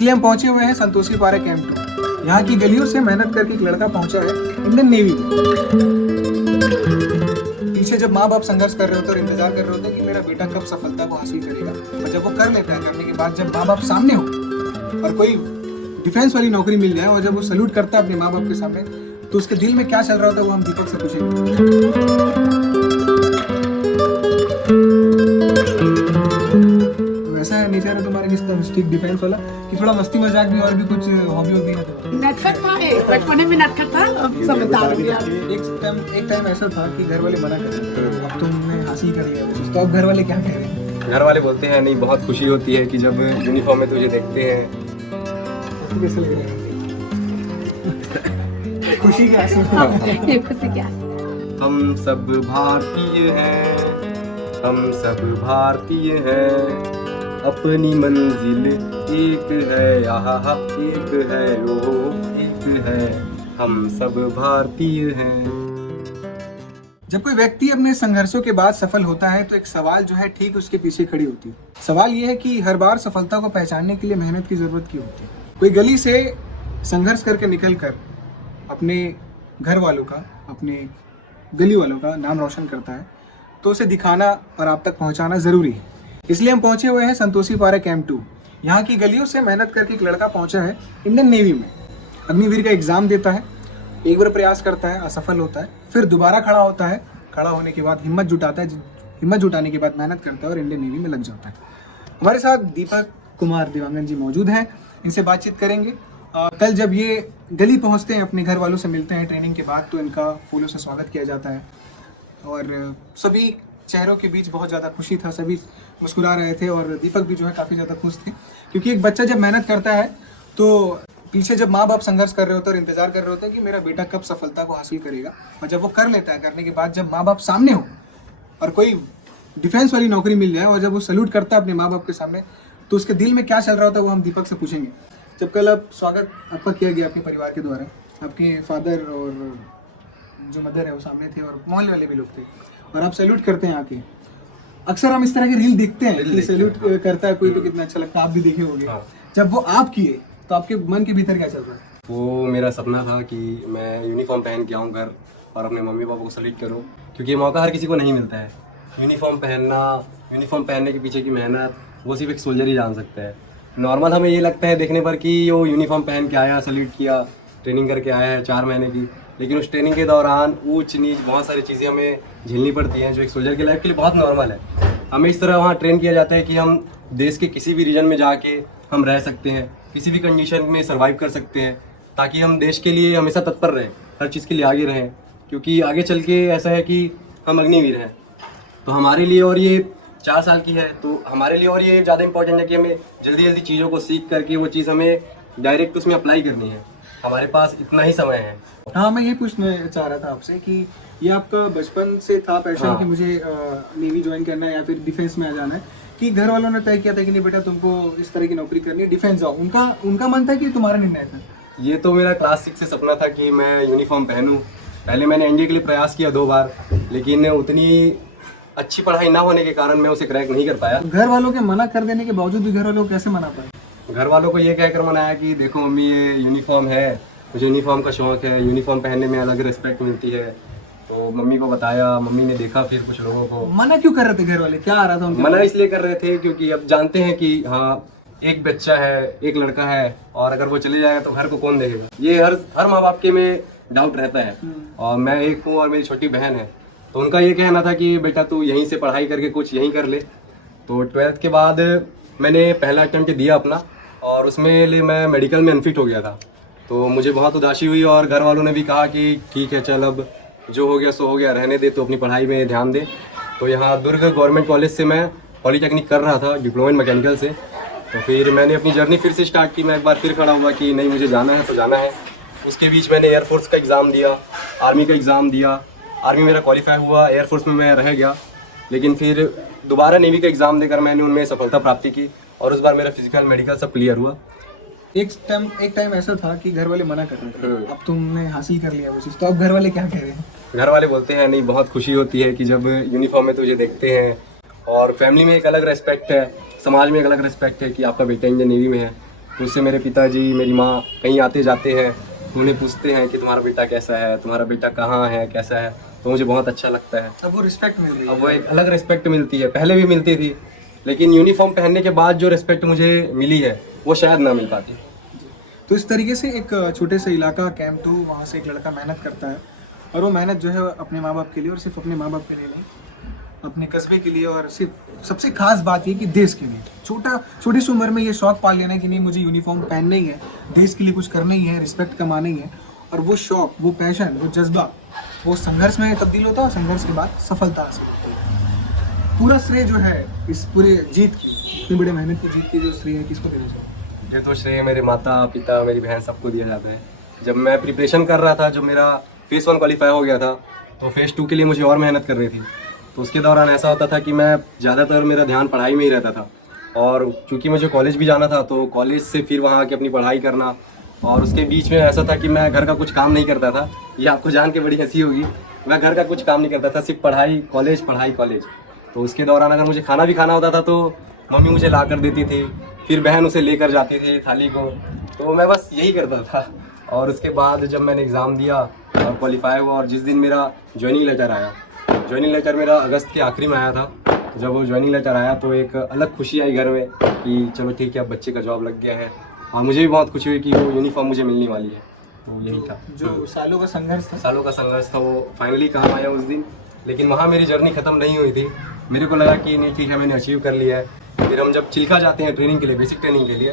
इसलिए हम पहुंचे हुए हैं संतोषी पार्क कैंप 2। यहाँ की गलियों से मेहनत करके एक लड़का पहुंचा है इंडियन नेवी में। पीछे जब माँ बाप संघर्ष कर रहे होते और इंतजार कर रहे होते हैं कि मेरा बेटा कब सफलता को हासिल करेगा, और जब वो कर लेता है, करने के बाद जब माँ बाप सामने हो और कोई डिफेंस वाली नौकरी मिल जाए और जब वो सल्यूट करता है अपने माँ बाप के सामने, तो उसके दिल में क्या चल रहा होता है वो हम दीपक से पूछेंगे। वैसा नेचर है तुम्हारा किस स्ट्रिक्ट डिफेंस वाला कि थोड़ा मस्ती मजाक भी और भी कुछ हॉबी होती है? तो नटखट था, बचपन में नटखट था, अब समझदार हो गया। एक टाइम ऐसा था कि घर वाले मना कर रहे थे, अब तुमने हासिल कर लिया कुछ, तो अब घर वाले क्या कह रहे हैं? घर वाले बोलते हैं नहीं, बहुत खुशी होती है कि जब यूनिफॉर्म में तुझे देखते हैं। कैसे लग रहा है? खुशी का ये खुशी क्या? हम सब भारतीय हैं, हम सब भारतीय हैं, अपनी मंजिल एक है, आहा एक है, ओ एक है, हम सब भारतीय हैं। जब कोई व्यक्ति अपने संघर्षों के बाद सफल होता है तो एक सवाल जो है ठीक उसके पीछे खड़ी होती है। सवाल ये है कि हर बार सफलता को पहचानने के लिए मेहनत की जरूरत क्यों होती है? कोई गली से संघर्ष करके निकलकर अपने घर वालों का, अपने गली वालों का नाम रोशन करता है, तो उसे दिखाना और आप तक पहुंचाना जरूरी है। इसलिए हम पहुंचे हुए हैं संतोषी पार्क कैंप 2। यहाँ की गलियों से मेहनत करके एक लड़का पहुंचा है इंडियन नेवी में। अग्निवीर का एग्जाम देता है, एक बार प्रयास करता है, असफल होता है, फिर दोबारा खड़ा होता है, खड़ा होने के बाद हिम्मत जुटाता है, हिम्मत जुटाने के बाद मेहनत करता है और इंडियन नेवी में लग जाता है। हमारे साथ दीपक कुमार दिवांगन जी मौजूद हैं, इनसे बातचीत करेंगे। कल जब ये गली पहुंचते हैं, अपने घर वालों से मिलते हैं ट्रेनिंग के बाद, तो इनका फूलों से स्वागत किया जाता है और सभी चेहरों के बीच बहुत ज़्यादा खुशी था, सभी मुस्कुरा रहे थे और दीपक भी जो है काफ़ी ज़्यादा खुश थे, क्योंकि एक बच्चा जब मेहनत करता है तो पीछे जब माँ बाप संघर्ष कर रहे होते हैं और इंतजार कर रहे होते हैं कि मेरा बेटा कब सफलता को हासिल करेगा, और जब वो कर लेता है, करने के बाद जब माँ बाप सामने हो और कोई डिफेंस वाली नौकरी मिल जाए और जब वो सल्यूट करता है अपने माँ बाप के सामने, तो उसके दिल में क्या चल रहा होता है वो हम दीपक से पूछेंगे। जब कल अब स्वागत आपका किया गया आपके परिवार के द्वारा, आपके फादर और जो मदर है वो सामने थे और मोहल्ले वाले भी लोग थे, और आप सैल्यूट करते हैं आके। अक्सर हम इस तरह के रील देखते हैं कि सैल्यूट करता है कोई तो कितना अच्छा लगता है, आप भी देखे होंगे। जब वो आप किए तो आपके मन के भीतर क्या चल रहा है? वो मेरा सपना था कि मैं यूनिफॉर्म पहन के आऊँ घर और अपने मम्मी पापा को सल्यूट करूँ, क्योंकि ये मौका हर किसी को नहीं मिलता है। यूनिफॉर्म पहनना, यूनिफॉर्म पहनने के पीछे की मेहनत, वो सिर्फ एक सोल्जर ही जान सकता है। नॉर्मल हमें ये लगता है देखने पर कि वो यूनिफॉर्म पहन के आया, सल्यूट किया, ट्रेनिंग करके आया है 4 महीने की, लेकिन उस ट्रेनिंग के दौरान ऊंच नीच बहुत सारी चीज़ें हमें झेलनी पड़ती हैं जो एक सोल्जर की लाइफ के लिए बहुत नॉर्मल है। हमें इस तरह वहाँ ट्रेन किया जाता है कि हम देश के किसी भी रीजन में जाके हम रह सकते हैं, किसी भी कंडीशन में सर्वाइव कर सकते हैं, ताकि हम देश के लिए हमेशा तत्पर रहें, हर चीज़ के लिए आगे रहें, क्योंकि आगे चल के ऐसा है कि हम अग्निवीर हैं। तो हमारे लिए और ये 4 साल की है, तो हमारे लिए और ये ज़्यादा इंपॉर्टेंट है कि हमें जल्दी जल्दी चीज़ों को सीख करके वो चीज़ हमें डायरेक्ट उसमें अप्लाई करनी है। हमारे पास इतना ही समय है। हाँ, मैं ये पूछना चाह रहा था आपसे कि ये आपका बचपन से था पैशन कि मुझे नेवी ज्वाइन करना है या फिर डिफेंस में आ जाना है, कि घर वालों ने तय किया था कि नहीं बेटा तुमको इस तरह की नौकरी करनी है, डिफेंस जाओ? उनका मन था कि तुम्हारा निर्णय था? ये तो मेरा क्लास 6 से सपना था कि मैं यूनिफॉर्म पहनूं। पहले मैंने एनडीए के लिए प्रयास किया 2 बार, लेकिन उतनी अच्छी पढ़ाई ना होने के कारण मैं उसे क्रैक नहीं कर पाया। घर वालों के मना कर देने के बावजूद भी घर वालों को कैसे मना पाए? घर वालों को ये कहकर मनाया कि देखो मम्मी, ये यूनिफॉर्म है, मुझे यूनिफॉर्म का शौक़ है, यूनिफॉर्म पहनने में अलग रिस्पेक्ट मिलती है। तो मम्मी को बताया, मम्मी ने देखा फिर कुछ लोगों को। मना क्यों कर रहे थे घर वाले? क्या आ रहा था उनको? मना इसलिए कर रहे थे क्योंकि अब जानते हैं कि हाँ, एक बच्चा है, एक लड़का है, और अगर वो चले जाएगा तो घर को कौन देखेगा, ये हर माँ बाप के में डाउट रहता है। और मैं एक हूँ और मेरी छोटी बहन है, तो उनका ये कहना था कि बेटा तू यहीं से पढ़ाई करके कुछ यहीं कर ले। तो 12th के बाद मैंने पहला अटेम्प्ट दिया अपना, और उसमें लिए मैं मेडिकल में अनफिट हो गया था। तो मुझे बहुत उदासी हुई और घर वालों ने भी कहा कि ठीक है चल, अब जो हो गया सो हो गया, रहने दे, तो अपनी पढ़ाई में ध्यान दे। तो यहाँ दुर्ग गवर्नमेंट कॉलेज से मैं पॉलीटेक्निक कर रहा था, डिप्लोमा इन मैकेनिकल से। तो फिर मैंने अपनी जर्नी फिर से स्टार्ट की। मैं एक बार फिर खड़ा हुआ कि नहीं, मुझे जाना है तो जाना है। उसके बीच मैंने एयरफोर्स का एग्ज़ाम दिया, आर्मी का एग्ज़ाम दिया, आर्मी मेरा क्वालिफाई हुआ, एयरफोर्स में मैं रह गया। लेकिन फिर दोबारा नेवी का एग्ज़ाम देकर मैंने उनमें सफलता प्राप्ति की, और उस बार मेरा फिजिकल मेडिकल सब क्लियर हुआ। एक टाइम ऐसा था कि घर वाले मना कर रहे थे, अब तुमने हासिल कर लिया वो चीज़, तो अब घर वाले क्या कह रहे हैं? घर वाले बोलते हैं नहीं, बहुत खुशी होती है कि जब यूनिफॉर्म में तुझे देखते हैं, और फैमिली में एक अलग रेस्पेक्ट है, समाज में एक अलग रेस्पेक्ट है कि आपका बेटा इंडियन नेवी में है। तो उससे मेरे पिताजी मेरी माँ कहीं आते जाते हैं तो उन्हें पूछते हैं कि तुम्हारा बेटा कैसा है, तुम्हारा बेटा कहाँ है, कैसा है, तो मुझे बहुत अच्छा लगता है। अब वो रिस्पेक्ट मिल रही है। अब वो एक अलग रिस्पेक्ट मिलती है, पहले भी मिलती थी, लेकिन यूनिफॉर्म पहनने के बाद जो रिस्पेक्ट मुझे मिली है वो शायद ना मिल पाती। तो इस तरीके से एक छोटे से इलाका कैंप 2, वहाँ से एक लड़का मेहनत करता है और वो मेहनत जो है अपने माँ बाप के लिए, और सिर्फ अपने माँ बाप के लिए नहीं, अपने कस्बे के लिए, और सिर्फ सबसे खास बात ये कि देश के लिए। छोटी सी उम्र में ये शौक पाल लेना है कि नहीं मुझे यूनिफॉर्म पहनना ही है, देश के लिए कुछ करना ही है, रिस्पेक्ट कमाना ही है, और वो शौक, वो पैशन, वो जज्बा, वो संघर्ष में तब्दील होता है और संघर्ष के बाद सफलता हासिल होती है। पूरा श्रेय जो है इस पूरे जीत की, इतनी बड़ी मेहनत की जीत की जो श्रेय है, किसको देना चाहिए? ये तो श्रेय मेरे माता पिता, मेरी बहन, सबको दिया जाता है। जब मैं प्रिपरेशन कर रहा था, जब मेरा फेज़ 1 क्वालिफाई हो गया था, तो फेज़ 2 के लिए मुझे और मेहनत कर रही थी। तो उसके दौरान ऐसा होता था कि मैं ज़्यादातर मेरा ध्यान पढ़ाई में ही रहता था, और चूँकि मुझे कॉलेज भी जाना था तो कॉलेज से फिर वहाँ आके अपनी पढ़ाई करना, और उसके बीच में ऐसा था कि मैं घर का कुछ काम नहीं करता था। ये आपको जान के बड़ी हंसी होगी, मैं घर का कुछ काम नहीं करता था, सिर्फ पढ़ाई कॉलेज, पढ़ाई कॉलेज। तो उसके दौरान अगर मुझे खाना भी खाना होता था तो मम्मी मुझे ला कर देती थी, फिर बहन उसे लेकर जाती थी थाली को, तो मैं बस यही करता था। और उसके बाद जब मैंने एग्ज़ाम दिया और क्वालिफाई हुआ, और जिस दिन मेरा ज्वाइनिंग लेटर आया, ज्वाइनिंग लेटर मेरा अगस्त के आखिरी में आया था, तो जब वो ज्वाइनिंग लेटर आया तो एक अलग खुशी आई घर में कि चलो ठीक है, अब बच्चे का जॉब लग गया है, और मुझे भी बहुत खुशी हुई कि वो यूनिफॉर्म मुझे मिलने वाली है। तो यही था, जो सालों का संघर्ष था वो फाइनली काम आया उस दिन। लेकिन वहाँ मेरी जर्नी ख़त्म नहीं हुई थी, मेरे को लगा कि नहीं ठीक है, मैंने अचीव कर लिया है। फिर हम जब चिल्का जाते हैं ट्रेनिंग के लिए, बेसिक ट्रेनिंग के लिए,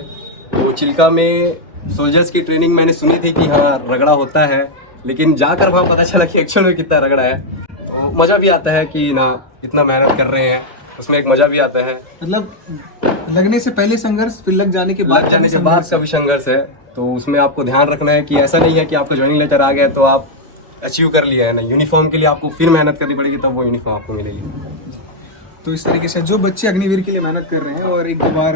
तो चिल्का में सोल्जर्स की ट्रेनिंग मैंने सुनी थी कि हाँ रगड़ा होता है, लेकिन जाकर वहाँ पता चला कि एक्चुअल में कितना रगड़ा है। तो मज़ा भी आता है कि ना इतना मेहनत कर रहे हैं, उसमें एक मज़ा भी आता है। मतलब लगने से पहले संघर्ष, फिर लग जाने के बाद का भी संघर्ष है। तो उसमें आपको ध्यान रखना है कि ऐसा नहीं है कि आपका ज्वाइनिंग लेटर आ गया तो आप अचीव कर लिया है ना, यूनिफॉर्म के लिए आपको फिर मेहनत करनी पड़ेगी, तब वो यूनिफॉर्म आपको मिलेगी। तो इस तरीके से जो बच्चे अग्निवीर के लिए मेहनत कर रहे हैं और एक दो बार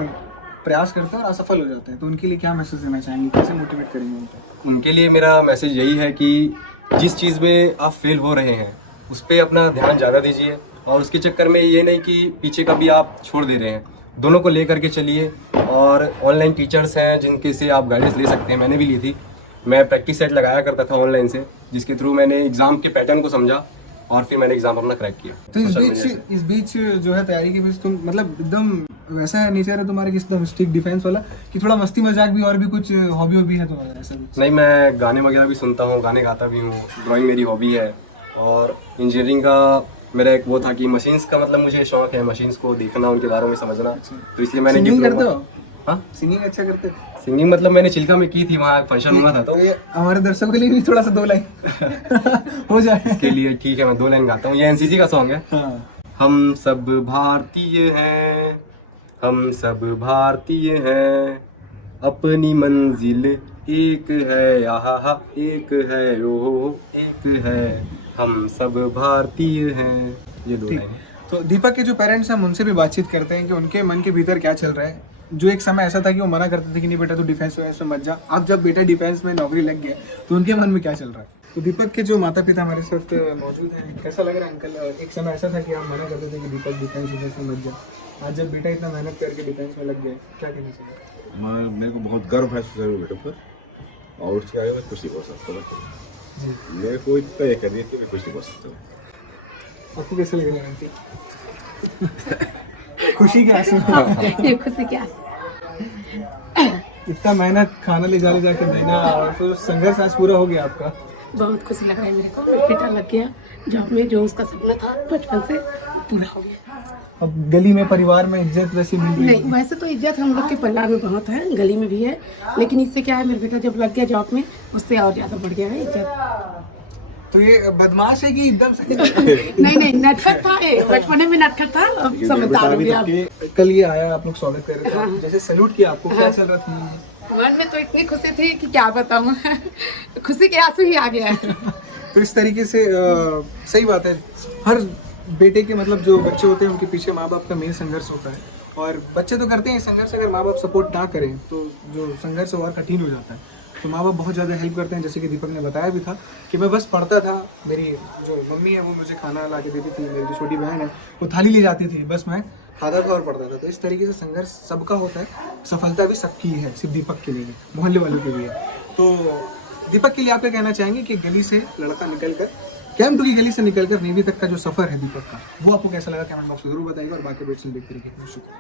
प्रयास करते हैं और असफल हो जाते हैं, तो उनके लिए क्या मैसेज देना चाहेंगे, कैसे मोटिवेट करेंगे उनको? उनके लिए मेरा मैसेज यही है कि जिस चीज़ में आप फेल हो रहे हैं उस पर अपना ध्यान ज़्यादा दीजिए, और उसके चक्कर में ये नहीं कि पीछे का भी आप छोड़ दे रहे हैं, दोनों को ले करके चलिए। और ऑनलाइन टीचर्स हैं जिनके से आप गाइडेंस ले सकते हैं, मैंने भी ली थी। मैं प्रैक्टिस सेट लगाया करता था ऑनलाइन से, जिसके थ्रू मैंने एग्ज़ाम के पैटर्न को समझा और फिर मैंने एग्ज़ाम अपना क्रैक किया। तो इस बीच जो है तैयारी के बीच तुम मतलब एकदम वैसा नेचर है तुम्हारा कि एकदम स्ट्रिक्ट डिफेंस वाला, कि थोड़ा मस्ती मजाक भी और भी कुछ हॉबी है तुम्हारा ऐसा कुछ? नहीं, मैं गाने वगैरह भी सुनता हूँ, गाने गाता भी हूँ, ड्राइंग मेरी हॉबी है, और इंजीनियरिंग का मेरा एक वो था कि मशीन्स का मतलब मुझे शौक है, मशीन्स को देखना, उनके बारे में समझना, तो इसलिए मैंने सिंगिंग करते हो? हाँ, सिंगिंग अच्छा करते हो? सिंगिंग मतलब मैंने चिल्का में की थी, वहाँ फंक्शन हुआ था, तो ये हमारे दर्शकों के लिए भी थोड़ा सा 2 लाइन हो जाए इसके लिए ठीक है, मैं 2 लाइन गाता हूँ। ये एनसीसी का सॉन्ग है। हाँ। हम सब भारतीय हैं, हम सब भारतीय हैं, अपनी मंजिल एक है, आहा एक है, ओ एक है, हम सब भारतीय हैं। ये 2 लाइन। तो दीपक के जो पेरेंट्स हैं हम उनसे भी बातचीत करते हैं कि उनके मन के भीतर क्या चल रहा है। जो एक समय ऐसा था कि वो मना करते थे कि नहीं बेटा तू डिफेंस में मत जा, अब जब बेटा डिफेंस में नौकरी लग गया तो उनके मन में क्या चल रहा है? तो दीपक के जो माता पिता हमारे साथ मौजूद हैं, कैसा लग रहा है अंकल? एक समय ऐसा था कि आप मना करते थे कि दीपक डिफेंस में मत जा, आज जब बेटा इतना मेहनत करके डिफेंस में लग गया, क्या कहना चाहिए? मेरे को बहुत गर्व है मेरे बेटे पर, और उसके आगे मैं कुछ नहीं बोल सकता। मेरे को इतना ये कर दिया कि मैं कुछ नहीं बोल सकता। आपको कैसे लग रहा है आंटी? खुशी के आंसू? ये खुशी क्या? इतना मेहनत, खाना ले जाके देना, और फिर संघर्ष आज पूरा हो गया आपका। बहुत खुशी लग रहा है मेरे को, मेरा बेटा लग गया जॉब में, जो उसका सपना था बचपन से पूरा हो गया। अब गली में, परिवार में इज्जत वैसी मिल रही है? नहीं, वैसे तो इज्जत हम लोग के परिवार में बहुत है, गली में भी है, लेकिन इससे क्या है, मेरा बेटा जब लग गया जॉब में उससे और ज़्यादा बढ़ गया है इज्जत। तो ये बदमाश है कि एकदम से? नहीं, नटखट था, बचपन में नटखट था, अब समझदार हो गया। कल ये आया, आप लोग स्वागत कर रहे थे, जैसे सैल्यूट किया आपको, क्या चल रहा था मन में? तो इतनी खुशी थी कि क्या बताऊं, खुशी के आंसू ही आ गया है। तो इस तरीके से सही बात है, हर बेटे के मतलब जो बच्चे होते हैं उनके पीछे माँ बाप का मेन संघर्ष होता है, और बच्चे तो करते हैं संघर्ष, अगर माँ बाप सपोर्ट ना करें तो जो संघर्ष और कठिन हो जाता है। तो माँ बाप बहुत ज़्यादा हेल्प करते हैं, जैसे कि दीपक ने बताया भी था कि मैं बस पढ़ता था, मेरी जो मम्मी है वो मुझे खाना ला के देती थी, मेरी जो छोटी बहन है वो थाली ले जाती थी, बस मैं खाता था और पढ़ता था। तो इस तरीके से संघर्ष सबका होता है, सफलता भी सबकी है, सिर्फ दीपक के लिए नहीं, मोहल्ले वालों के लिए है। तो दीपक के लिए आप क्या कहना चाहेंगे कि गली से लड़का निकल कर, कैंप 2 की गली से निकलकर नेवी तक का जो सफर है दीपक का, वो आपको कैसा लगा? कमेंट बॉक्स में जरूर बताइएगा और बाकी अपडेट्स देखते रहिए। शुक्रिया।